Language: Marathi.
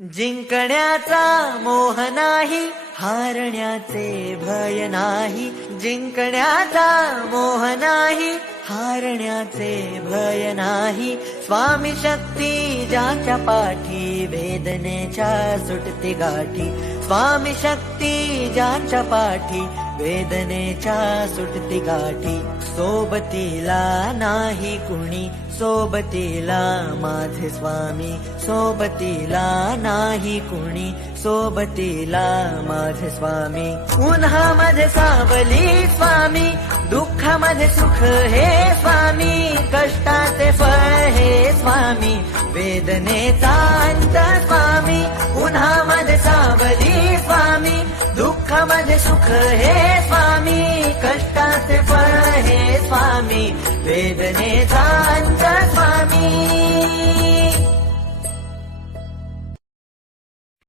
जिंकण्याचा मोह नाही, हारण्याचे भय नाही. जिंकण्याचा मोह नाही, हारण्याचे भय नाही. स्वामी शक्ती ज्याच्या पाठी, वेदनेच्या सुटते गाठी. स्वामी शक्ती ज्याच्या पाठी, वेदनेच्या सुटती गाठी. सोबतीला नाही कुणी, सोबतीला माझे स्वामी. सोबतीला नाही कुणी, सोबतीला माझे स्वामी. उन्हामध्ये सावली स्वामी, दुःखामध्ये सुख हे स्वामी. कष्टाचे फळ हे स्वामी, वेदनेचा अंत स्वामी. उन्हामध्ये सावली स्वामी, दुःखामध्ये सुख हे स्वामी. कष्टाचे फळ हे स्वामी, वेदनेचा अंत स्वामी.